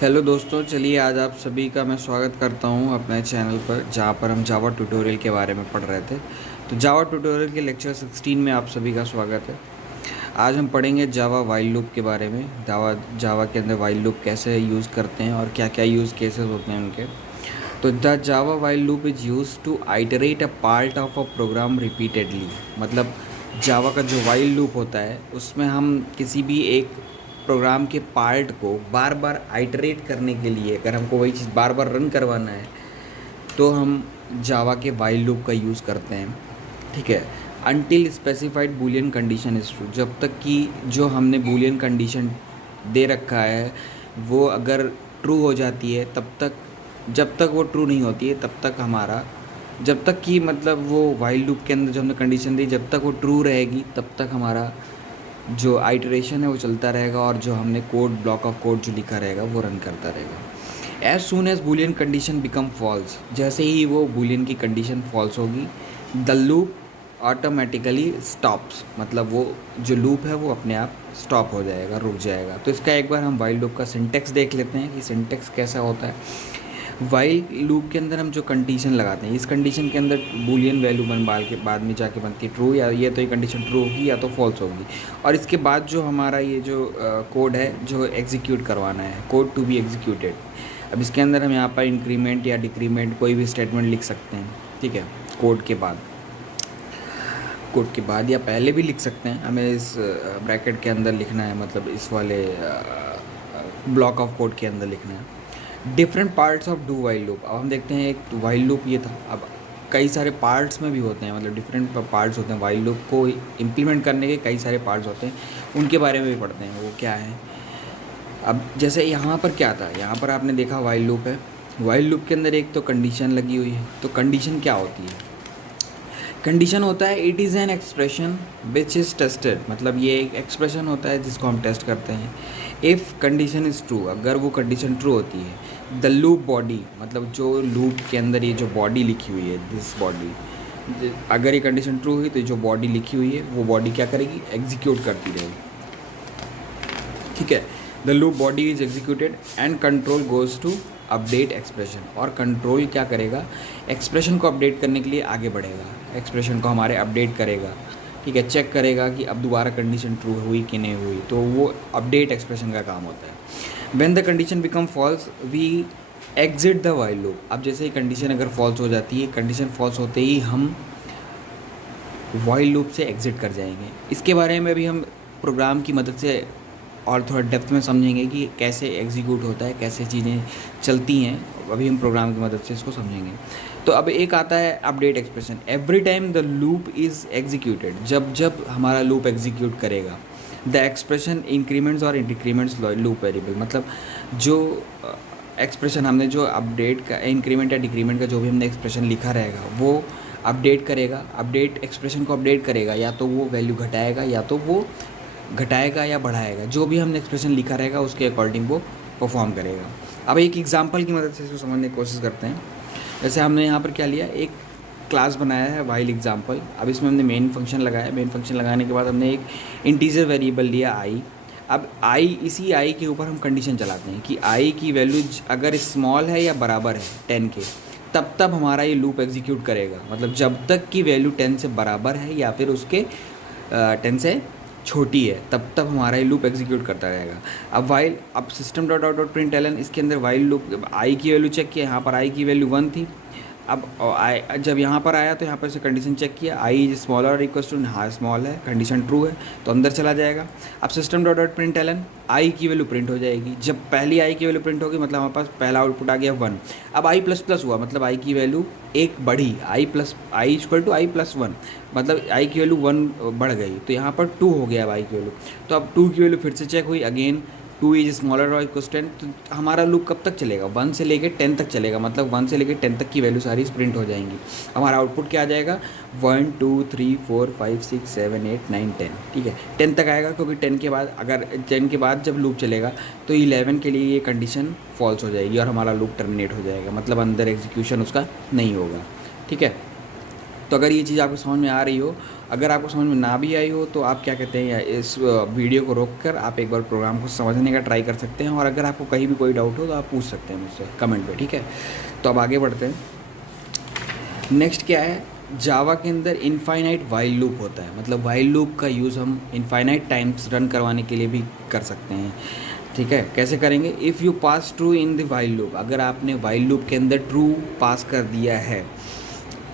Hello दोस्तों, चलिए आज आप सभी का मैं स्वागत करता हूं अपने चैनल पर, जहां पर हम जावा ट्यूटोरियल के बारे में पढ़ रहे थे। तो जावा ट्यूटोरियल के लेक्चर 16 में आप सभी का स्वागत है। आज हम पढ़ेंगे जावा वाइल लूप के बारे में। जावा के अंदर वाइल लूप कैसे यूज़ करते हैं और क्या क्या यूज़ केसेस होते हैं उनके। तो the Java while loop is use to iterate a part of a program repeatedly. मतलब जावा का जो वाइल लूप होता है उसमें हम किसी भी एक प्रोग्राम के पार्ट को बार बार आइटरेट करने के लिए, अगर हमको वही चीज़ बार बार रन करवाना है तो हम जावा के वाइल लूप का यूज़ करते हैं। ठीक है। Until specified Boolean condition is true, जब तक कि जो हमने बूलियन कंडीशन दे रखा है वो अगर ट्रू हो जाती है तब तक, जब तक वो ट्रू नहीं होती है तब तक हमारा, जब तक कि मतलब वो वाइल लूप के अंदर जो हमने कंडीशन दी जब तक वो ट्रू रहेगी तब तक हमारा जो आइटरेशन है वो चलता रहेगा और जो हमने कोड, ब्लॉक ऑफ कोड जो लिखा रहेगा वो रन करता रहेगा। As soon as boolean condition become false, जैसे ही वो बूलियन की कंडीशन फॉल्स होगी द लूप ऑटोमेटिकली स्टॉप्स, मतलब वो जो लूप है वो अपने आप स्टॉप हो जाएगा, रुक जाएगा। तो इसका एक बार हम वाइल लूप का सिंटेक्स देख लेते हैं कि सिंटेक्स कैसा होता है। वाइल लूप के अंदर हम जो कंडीशन लगाते हैं, इस कंडीशन के अंदर बूलियन वैल्यू बाल के बाद में जाके बनती है ट्रू, या ये तो ये कंडीशन ट्रू होगी या तो फॉल्स होगी। और इसके बाद जो हमारा ये जो कोड है जो एग्जीक्यूट करवाना है, कोड टू बी एग्जीक्यूटेड, अब इसके अंदर हम यहाँ पर इंक्रीमेंट या डिक्रीमेंट कोई भी स्टेटमेंट लिख सकते हैं। ठीक है। कोड के बाद या पहले भी लिख सकते हैं, हमें इस ब्रैकेट के अंदर लिखना है, मतलब इस वाले ब्लॉक ऑफ कोड के अंदर लिखना है। Different parts of do while loop, अब हम देखते हैं एक वाइल लूप ये था, अब कई सारे पार्ट्स में भी होते हैं, मतलब डिफरेंट पार्ट्स होते हैं वाइल लूप को इम्प्लीमेंट करने के, कई सारे पार्ट्स होते हैं, उनके बारे में भी पढ़ते हैं वो क्या है। अब जैसे यहाँ पर क्या था, यहाँ पर आपने देखा वाइल लूप है, वाइल लूप के अंदर एक तो कंडीशन लगी हुई है। तो कंडीशन क्या होती है? कंडीशन होता है it is an expression which is tested, मतलब ये एक एक्सप्रेशन होता है जिसको हम टेस्ट करते हैं। इफ़ कंडीशन इज़ ट्रू, अगर वो कंडीशन ट्रू होती है, द लूप बॉडी, मतलब जो लूप के अंदर ये जो बॉडी लिखी हुई है, दिस बॉडी, अगर ये कंडीशन ट्रू हुई तो जो बॉडी लिखी हुई है वो बॉडी क्या करेगी? एग्जीक्यूट करती रहेगी। ठीक है। The loop body is executed and control goes to update expression, और कंट्रोल क्या करेगा? एक्सप्रेशन को अपडेट करने के लिए आगे बढ़ेगा, एक्सप्रेशन को हमारे अपडेट करेगा। ठीक है। चेक करेगा कि अब दोबारा कंडीशन ट्रू हुई कि नहीं हुई, तो वो अपडेट एक्सप्रेशन का काम होता है। When the condition become false we exit the while loop, अब जैसे ही कंडीशन अगर फॉल्स हो जाती है, कंडीशन फॉल्स होते ही हम वाइल लूप से एग्जिट कर जाएंगे। इसके बारे में भी हम प्रोग्राम की मदद से और थोड़ा डेप्थ में समझेंगे कि कैसे एग्जीक्यूट होता है, कैसे चीज़ें चलती हैं, अभी हम प्रोग्राम की मदद से इसको समझेंगे। तो अब एक आता है update expression. Every time the loop is executed, जब जब हमारा लूप एग्जीक्यूट करेगा, द एक्सप्रेशन इंक्रीमेंट्स और डिक्रीमेंट्स लूप वेरिएबल, मतलब जो एक्सप्रेशन हमने जो अपडेट का, इंक्रीमेंट या डिक्रीमेंट का जो भी हमने एक्सप्रेशन लिखा रहेगा वो अपडेट करेगा, अपडेट एक्सप्रेशन को अपडेट करेगा, या तो वो वैल्यू घटाएगा या तो वो घटाएगा या बढ़ाएगा, जो भी हमने एक्सप्रेशन लिखा रहेगा उसके अकॉर्डिंग वो परफॉर्म करेगा। अब एक एग्जांपल की मदद से इसको समझने की कोशिश करते हैं। जैसे हमने यहाँ पर क्या लिया, एक क्लास बनाया है वाइल एग्जांपल। अब इसमें हमने मेन फंक्शन लगाया, मेन फंक्शन लगाने के बाद हमने एक इंटीजर वेरिएबल लिया आई। अब आई, इसी आई के ऊपर हम कंडीशन चलाते हैं कि आई की वैल्यू अगर स्मॉल है या बराबर है 10 के, तब हमारा ये लूप एग्जीक्यूट करेगा, मतलब जब तक कि वैल्यू 10 से बराबर है या फिर उसके 10 से छोटी है तब हमारा ये लूप एग्जीक्यूट करता रहेगा। अब system dot out dot println, इसके अंदर वाइल लूप आई की वैल्यू चेक किया, यहाँ पर आई की वैल्यू 1 थी। अब आई जब यहाँ पर आया तो यहाँ पर से कंडीशन चेक किया, आई इज स्मॉलर और इक्वल टू, हाँ स्मॉल है, कंडीशन ट्रू है तो अंदर चला जाएगा। अब system dot dot println, I की वैल्यू प्रिंट हो जाएगी। जब पहली आई की वैल्यू प्रिंट होगी मतलब हमारे पास पहला आउटपुट आ गया 1। अब आई प्लस प्लस हुआ, मतलब आई की वैल्यू एक बढ़ी, I equal to I plus 1, मतलब आई की वैल्यू 1 बढ़ गई, तो यहाँ पर 2 हो गया अब आई की वैल्यू। तो अब 2 की वैल्यू फिर से चेक हुई, अगेन 2 इज स्मॉलर और इक्वल 10। तो हमारा लूप कब तक चलेगा? 1 से लेके 10 तक चलेगा, मतलब 1 से लेके 10 तक की वैल्यू सारी प्रिंट हो जाएंगी। हमारा आउटपुट क्या आ जाएगा? 1 2 3 4 5 6 7 8 9 10। ठीक है, 10 तक आएगा, क्योंकि 10 के बाद, अगर 10 के बाद जब लूप चलेगा तो 11 के लिए ये कंडीशन फॉल्स हो जाएगी और हमारा लूप टर्मिनेट हो जाएगा, मतलब अंदर एग्जीक्यूशन उसका नहीं होगा। ठीक है। तो अगर ये चीज़ आपको समझ में आ रही हो, अगर आपको समझ में ना भी आई हो तो आप क्या कहते हैं, इस वीडियो को रोक कर आप एक बार प्रोग्राम को समझने का ट्राई कर सकते हैं, और अगर आपको कहीं भी कोई डाउट हो तो आप पूछ सकते हैं मुझसे कमेंट पे, ठीक है। तो अब आगे बढ़ते हैं। नेक्स्ट क्या है, जावा के अंदर इनफाइनाइट वाइल लूप होता है। मतलब वाइल लूप का यूज़ हम इनफाइनाइट टाइम्स रन करवाने के लिए भी कर सकते हैं, ठीक है। कैसे करेंगे, if you pass true in the while loop, अगर आपने वाइल लूप के अंदर ट्रू पास कर दिया है,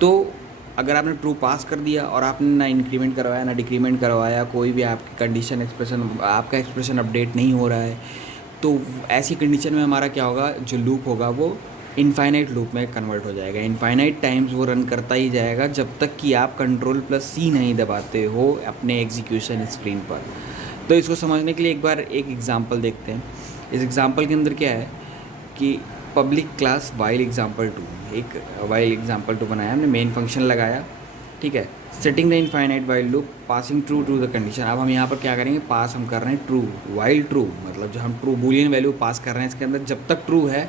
तो अगर आपने ट्रू पास कर दिया और आपने ना इंक्रीमेंट करवाया ना डिक्रीमेंट करवाया, कोई भी आपकी कंडीशन एक्सप्रेशन, आपका एक्सप्रेशन अपडेट नहीं हो रहा है, तो ऐसी कंडीशन में हमारा क्या होगा, जो लूप होगा वो इनफाइनाइट लूप में कन्वर्ट हो जाएगा। इनफाइनाइट टाइम्स वो रन करता ही जाएगा जब तक कि आप Ctrl+C नहीं दबाते हो अपने एग्जीक्यूशन स्क्रीन पर। तो इसको समझने के लिए एक बार एक एग्जांपल देखते हैं। इस एग्जांपल के अंदर क्या है कि पब्लिक क्लास वाइल एग्जांपल2, एक वाइल एग्जांपल2 बनाया हमने, मेन फंक्शन लगाया, ठीक है। Setting the infinite while loop, passing true to the condition. अब हम यहाँ पर क्या करेंगे, पास हम कर रहे हैं ट्रू, वाइल ट्रू, मतलब जो हम ट्रू बूलियन वैल्यू पास कर रहे हैं इसके अंदर, जब तक ट्रू है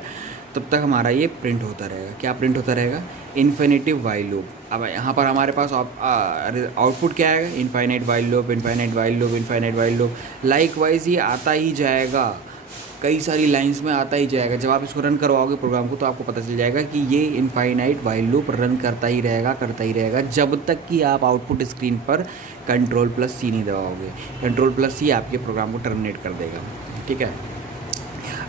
तब तक हमारा ये प्रिंट होता रहेगा। क्या प्रिंट होता रहेगा, इन्फिनिटिव वाइल लूप। अब यहाँ पर हमारे पास आउटपुट क्या आएगा, infinite while loop, infinite while loop, infinite while loop. Like wise ये आता ही जाएगा, कई सारी लाइंस में आता ही जाएगा। जब आप इसको रन करवाओगे प्रोग्राम को तो आपको पता चल जाएगा कि ये इनफाइनाइट वाइल लूप रन करता ही रहेगा जब तक कि आप आउटपुट स्क्रीन पर Ctrl+C नहीं दबाओगे। Ctrl+C आपके प्रोग्राम को टर्मिनेट कर देगा, ठीक है।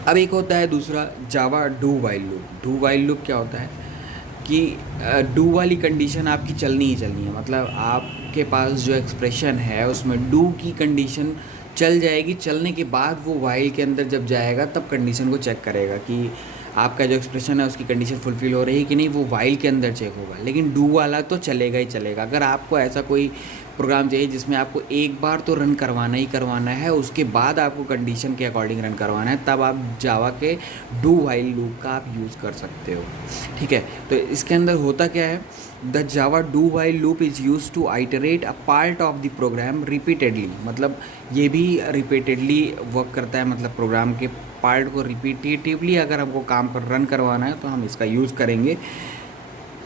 अब एक होता है दूसरा Java do while loop. Do while loop क्या होता है कि डू वाली कंडीशन आपकी चलनी ही चलनी है। मतलब आपके पास जो एक्सप्रेशन है उसमें डू की कंडीशन चल जाएगी, चलने के बाद वो वाइल के अंदर जब जाएगा तब कंडीशन को चेक करेगा कि आपका जो एक्सप्रेशन है उसकी कंडीशन फुलफिल हो रही है कि नहीं, वो वाइल के अंदर चेक होगा। लेकिन डू वाला तो चलेगा ही चलेगा। अगर आपको ऐसा कोई प्रोग्राम चाहिए जिसमें आपको एक बार तो रन करवाना ही करवाना है, उसके बाद आपको कंडीशन के अकॉर्डिंग रन करवाना है, तब आप जावा के डू वाइल लूप का आप यूज़ कर सकते हो, ठीक है। तो इसके अंदर होता क्या है, the Java do while loop is use to iterate a part of the program repeatedly. मतलब ये भी रिपीटेडली वर्क करता है, मतलब प्रोग्राम के पार्ट को रिपीटेटिवली अगर हमको काम पर रन करवाना है तो हम इसका यूज़ करेंगे।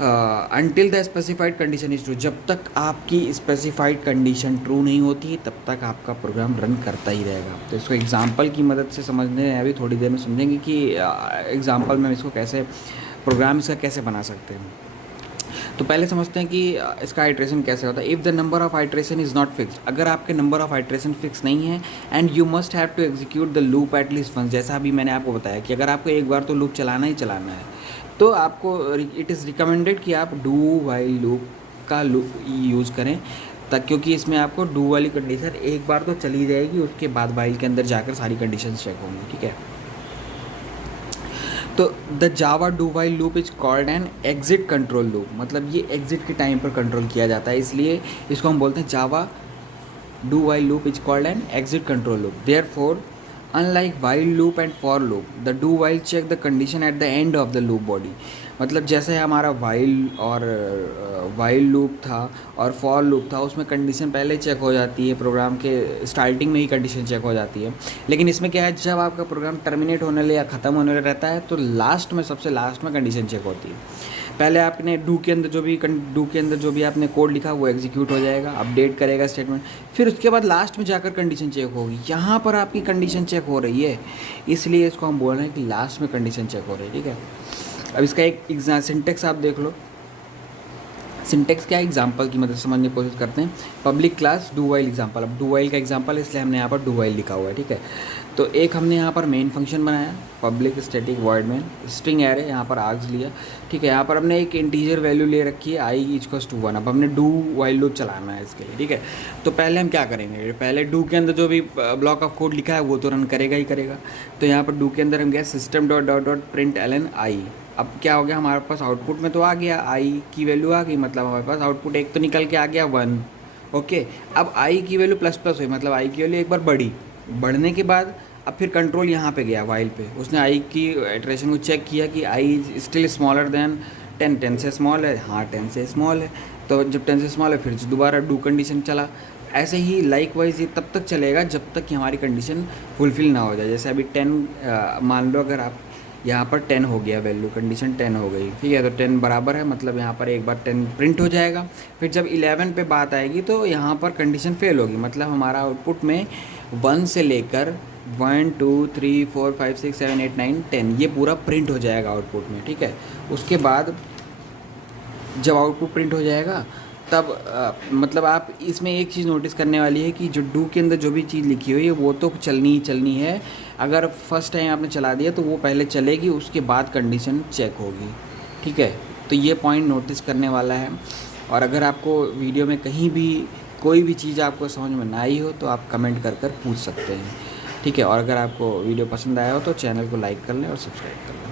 Until the specified condition is true, जब तक आपकी स्पेसिफाइड कंडीशन ट्रू नहीं होती तब तक आपका प्रोग्राम रन करता ही रहेगा। तो इसको एग्जांपल की मदद से समझने अभी थोड़ी देर में समझेंगे कि एग्जांपल में इसको कैसे प्रोग्राम इसका कैसे बना सकते हैं। तो पहले समझते हैं कि इसका आइट्रेशन कैसे होता है। If the number of iteration is not fixed, अगर आपके नंबर ऑफ आइट्रेशन फिक्स नहीं है, and you must have to execute the loop at least once, जैसा अभी मैंने आपको बताया कि अगर आपको एक बार तो लूप चलाना ही चलाना है, तो आपको इट इज़ रिकमेंडेड कि आप डू वाइल लूप का यूज़ करें, तक क्योंकि इसमें आपको डू वाली कंडीशन एक बार तो चली जाएगी, उसके बाद वाइल के अंदर जाकर सारी कंडीशन चेक होंगी, ठीक है। तो the Java do while loop is called an exit control loop, मतलब ये एग्जिट के टाइम पर कंट्रोल किया जाता है, इसलिए इसको हम बोलते हैं Java do while loop is called an exit control loop. Therefore unlike while loop and for loop, the do while check the condition at the end of the loop body. मतलब जैसे हमारा वाइल लूप था और for loop था, उसमें condition पहले check हो जाती है, प्रोग्राम के स्टार्टिंग में ही कंडीशन चेक हो जाती है। लेकिन इसमें क्या है, जब आपका प्रोग्राम टर्मिनेट होने ले या ख़त्म होने ले रहता है तो लास्ट में, सबसे लास्ट में कंडीशन चेक होती है। पहले आपने डू के अंदर जो भी आपने कोड लिखा वो एग्जीक्यूट हो जाएगा, अपडेट करेगा स्टेटमेंट, फिर उसके बाद लास्ट में जाकर कंडीशन चेक होगी। यहाँ पर आपकी कंडीशन चेक हो रही है, इसलिए इसको हम बोल रहे हैं कि लास्ट में कंडीशन चेक हो रही है, ठीक है। अब इसका एक सिंटेक्स आप देख लो। सिंटेक्स क्या है, एग्जाम्पल की मदद से समझने की कोशिश करते हैं। Public class do while example, अब डू वाइल का एग्जाम्पल है इसलिए हमने यहाँ पर डू वाइल लिखा हुआ है, ठीक है। तो एक हमने यहाँ पर मेन फंक्शन बनाया, public static void main, string array, यहाँ पर आर्ग्स लिया, ठीक है। यहाँ पर हमने एक इंटीजर वैल्यू ले रखी है आई इक्वल्स टू 1। अब हमने डू वाइल लूप चलाना है इसके लिए, ठीक है। तो पहले हम क्या करेंगे, पहले डू के अंदर जो भी ब्लॉक ऑफ कोड लिखा है वो तो रन करेगा ही करेगा। तो यहाँ पर डू के अंदर हम गया system.out.println आई। अब क्या हो गया, हमारे पास आउटपुट में तो आ गया आई की वैल्यू आ गई, मतलब हमारे पास आउटपुट एक तो निकल के आ गया 1, ओके। अब आई की वैल्यू प्लस हुई, मतलब आई की वैल्यू एक बार बढ़ने के बाद अब फिर कंट्रोल यहाँ पे गया वाइल पे, उसने आई की इटरेशन को चेक किया कि आई स्टिल स्मॉलर देन 10 से स्मॉल है, हाँ 10 से स्मॉल है। तो जब 10 से स्मॉल है फिर दोबारा डू कंडीशन चला। ऐसे ही लाइक वाइज ये तब तक चलेगा जब तक कि हमारी कंडीशन फुलफिल ना हो जाए। जैसे अभी 10 मान लो, अगर आप यहाँ पर 10 हो गया वैल्यू, कंडीशन 10 हो गई, ठीक है। तो 10 बराबर है, मतलब यहाँ पर एक बार 10 प्रिंट हो जाएगा। फिर जब 11 पे बात आएगी तो यहाँ पर कंडीशन फेल होगी, मतलब हमारा आउटपुट में 1 से लेकर 1 2 3 4 5 6 7 8 9 10 ये पूरा प्रिंट हो जाएगा आउटपुट में, ठीक है। उसके बाद जब आउटपुट प्रिंट हो जाएगा तब मतलब आप इसमें एक चीज़ नोटिस करने वाली है कि जो डू के अंदर जो भी चीज़ लिखी हुई है वो तो चलनी ही चलनी है। अगर फर्स्ट टाइम आपने चला दिया तो वो पहले चलेगी, उसके बाद कंडीशन चेक होगी, ठीक है। तो ये पॉइंट नोटिस करने वाला है। और अगर आपको वीडियो में कहीं भी कोई भी चीज़ आपको समझ में ना आई हो तो आप कमेंट कर पूछ सकते हैं, ठीक है। और अगर आपको वीडियो पसंद आया हो तो चैनल को लाइक कर लें और सब्सक्राइब कर लें।